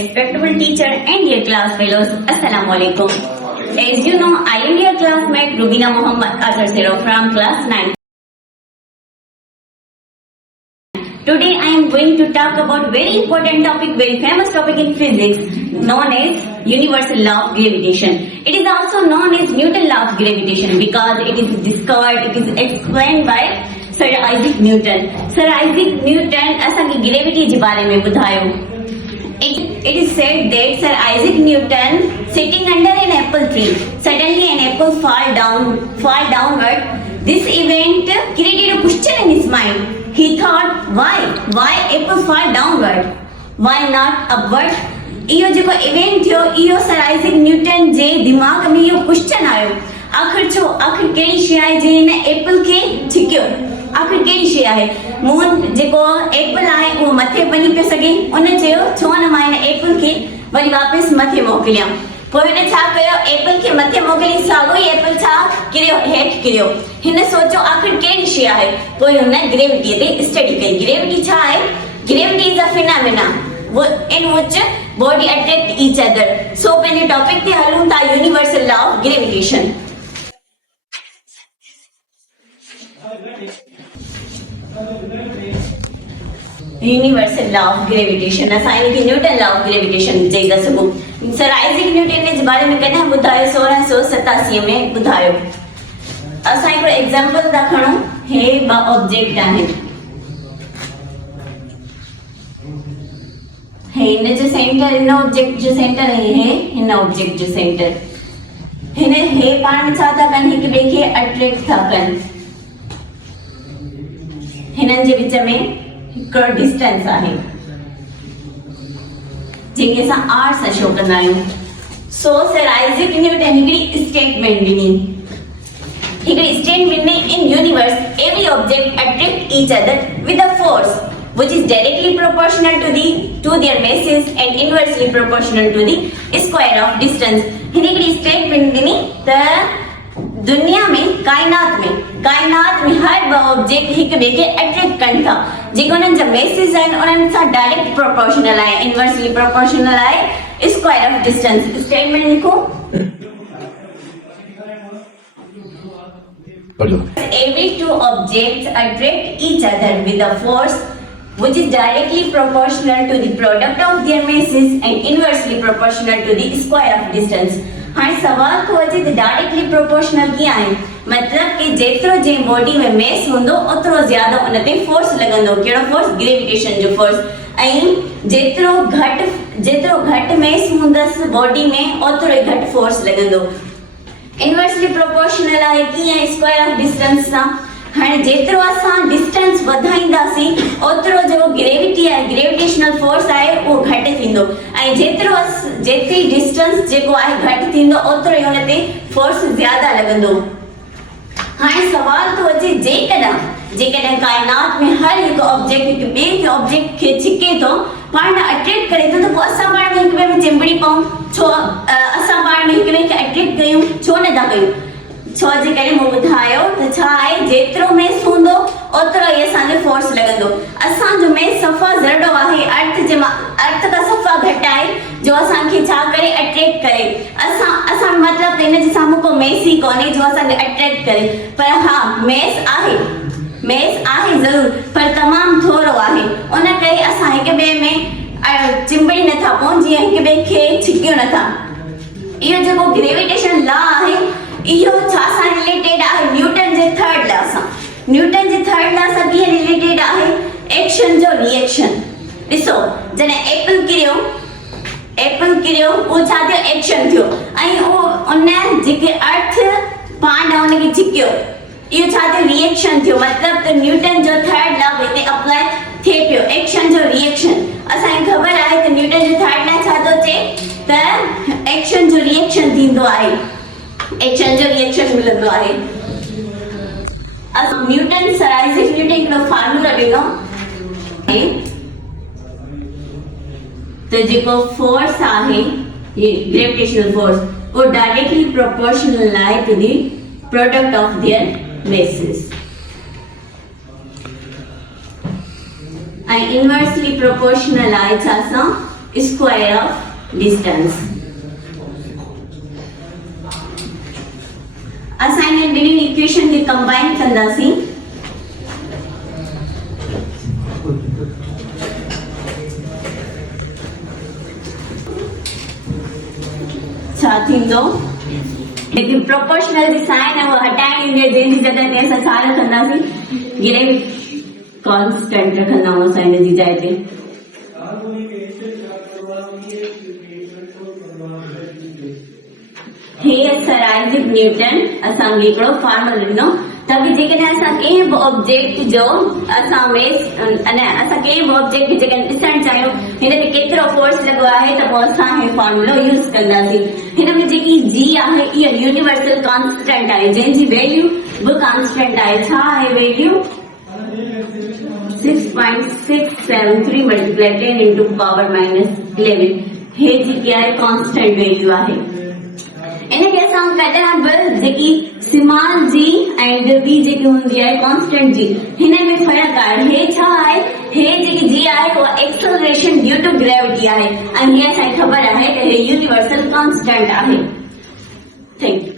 Respectable teacher and dear class fellows, Assalamu alaikum. As you know, I am your classmate Rubina Muhammad Azhar Zero from class 9. Today I am going to talk about very important topic, very famous topic in physics known as universal law of gravitation. It is also known as Newton law of gravitation because it is discovered, it is explained by Sir Isaac Newton. Sir Isaac Newton असांखे gravity जे बारे में ॿुधायो. It is said that Sir Isaac Newton, sitting under an apple tree, suddenly an apple fall downward. This event created a question in his mind. He thought, why apples fall downward? Why not upward? इहो जेको event थियो, इहो sir Isaac Newton जे दिमाग़ में इहो question आयो. आखिर कहिड़ी शइ आहे जे हिन एप्पल खे छिकियो? आखिर कहिड़ी शइ आहे? मून जेको एप्पल आहे उहो मथे वञी पियो सघे. उन चयो छो न मां हिन एप्पल खे वरी वापसि मथे मोकिलियां. पोइ हिन छा कयो? एप्पल खे मथे मोकिली, साॻियो ई एप्पल छा किरियो, हेठि किरियो. हिन सोचो आखिर कहिड़ी शइ आहे. पोइ हुन ग्रेविटीअ ते स्टडी कई. ग्रेविटी छा आहे? Gravity is a phenomena in which body attract each other. So पंहिंजे टॉपिक ते हलूं था, universal law of gravitation. Universal law of gravitation असां इनखे न्यूटन लॉ ऑफ ग्रेविटेशन चई था सघूं. सर आइज़ैक न्यूटन जे बारे में कॾहिं ॿुधायो? 1687 में ॿुधायो. असां हिकिड़ो एग्जांपल था खणूं. हे ॿ ऑब्जेक्ट आहिनि. हिन जो सेंटर, हिन ऑब्जेक्ट जो सेंटर ऐं हिन ऑब्जेक्ट जो सेंटर. हे पाण छा था कनि? हिक ॿिए खे अट्रैक्ट था कनि. हिननि जे विच में हिकिड़ो डिस्टेंस आहे जंहिंखे असां आर सां शो कंदा आहियूं. सो सर आइज़ैक न्यूटन हिकिड़ी स्टेटमेंट ॾिनी. In universe every object attract each other with a force which is directly proportional to their masses and inversely proportional to the square of distance. हिकिड़ी statement ॾिनी त दुनिया में काइनात में हर ॿ object हिक ॿिए खे अट्रैक्ट कनि था. जेके उन्हनि जा मेसिस आहिनि उन्हनि सां डायरेक्ट प्रोपोर्शनल आहे, इनवर्सली प्रोपोर्शनल आहे स्क्वायर ऑफ डिस्टेंस. स्टेटमेंट लिखो. Every two objects attract each other with a force which is directly proportional to the product of their masses and inversely proportional to the square of distance. हाणे सवाल थो अचे त directly proportional कीअं आहे? मतलब कि जेतिरो जे बॉडी में मेस हूंदो ओतिरो ज्यादा उन ते फोर्स लॻंदो. कहिड़ो फोर्स? ग्रेविटेशन जो फोर्स. ऐं जेतिरो घटि मेस हूंदसि बॉडी में ओतिरो ई घटि फोर्स लॻंदो. इनवर्सली प्रोपोर्शनल आहे कीअं? स्क्वायर ऑफ डिस्टेंस सां. हाणे जेतिरो असां डिस्टेंस वधाईंदासीं ओतिरो जो ग्रेविटी आहे, ग्रेविटेशनल फोर्स आहे उहो घटि थींदो. ऐं जेतिरी डिस्टेंस जेको आहे घटि थींदो ओतिरो ई हुन ते फोर्स ज्यादा लॻंदो. हाणे सवाल थो अचे जेकॾहिं काइनात में हर हिकु ऑब्जेक्ट हिकु ॿिए ऑब्जेक्ट खे छिके थो, पाण अट्रैक्ट करे थो, त पोइ असां पाण में हिक ॿिए में चिंबड़ी पऊं छो? असां पाण में हिक ॿिए खे अट्रैक्ट कयूं छो नथा कयूं? छो जे करे मूं ॿुधायो त छा आहे, जेतिरो मेस हूंदो ओतिरो ई असांखे फोर्स लॻंदो. असांजो मेस सफ़ा ज़रड़ो आहे, अर्थ खां सफ़ा घटि आहे जो असांखे छा करे? अट्रैक्ट करे. असां मतिलबु हिन जे साम्हूं को मेस ई कोन्हे जो असांखे अट्रैक्ट करे. पर हा, मेस आहे ज़रूर, पर तमामु थोरो आहे. उन करे असां हिक ॿिए में चिंबड़ी नथा पऊं, जीअं हिक ॿिए खे छिकियूं नथा. इहो जेको ग्रेविटेशन लॉ आहे इहो छा सां रिलेटेड आहे? न्यूटन जे थर्ड लॉ सां. न्यूटन जे थर्ड लॉ सां कीअं रिलेटेड आहे? एक्शन जो रिएक्शन. ॾिसो, जॾहिं एप्पल किरियो उहो छा थियो? एक्शन थियो. ऐं उहो उन जेके अर्थ पाण उनखे छिकियो, इहो छा थियो? रिएक्शन थियो. मतिलबु त न्यूटन जो थर्ड लॉ हिते अप्लाई थिए पियो, एक्शन जो रिएक्शन. असांखे ख़बर आहे त न्यूटन जो थर्ड लॉ छा थो चए त एक्शन जो रिएक्शन थींदो आहे, एक्शन जो रिएक्शन मिलंदो आहे. न्यूटन सर आइज़ैक न्यूटन हिकिड़ो फार्मूला ॾिनो त जेको फोर्स आहे ग्रेविटेशनल फोर्स उहो डायरेक्टली प्रोपोर्शनल आहे to the product of their masses. ऐं इनवर्सली प्रोपोर्शनल आहे छा सां? square of distance. Assignment ॿिन्हिनि इक्वेशन खे कंबाइन कंदासीं. छा थींदो? लेकिन प्रोपोर्शनल जी साइन है वो हटाइण ईंदी, जंहिंजी जॻह ते असां छा रखंदासीं? गिरेवी कॉन्स्टेंट रखंदा आहियूं असां हिन जी जाइ ते. हे सर आइज़ैक न्यूटन असांखे हिकिड़ो फॉर्मूला ॾिनो त जेकॾहिं असां कंहिं बि ऑब्जेक्ट जो असां कंहिं बि ऑब्जेक्ट खे जेकॾहिं ॾिसणु चाहियूं हिन ते केतिरो फोर्स लॻो आहे त पोइ असां हे फॉर्मूलो यूज़ कंदासीं. हिन में जेकी जी आहे इहा यूनिवर्सल कॉन्स्टेंट आहे जंहिंजी वैल्यू बि कॉन्स्टेंट आहे. छा आहे value? 6.673 multiply 10 into power minus 11. हे जेकी आहे कॉन्स्टेंट वैल्यू आहे. इनखे असां कॾहिं बि जेकी स्मॉल जी एंड बी जेकी हूंदी आहे कॉन्स्टेंट जी हिन में फ़र्क़ु आहे. हे छा आहे? हे जेकी जी आहे उहा एक्सेलरेशन ड्यू टू ग्रेविटी आहे ऐं हीअ असांखे ख़बर आहे त हे यूनिवर्सल कॉन्स्टेंट आहे. Thank you.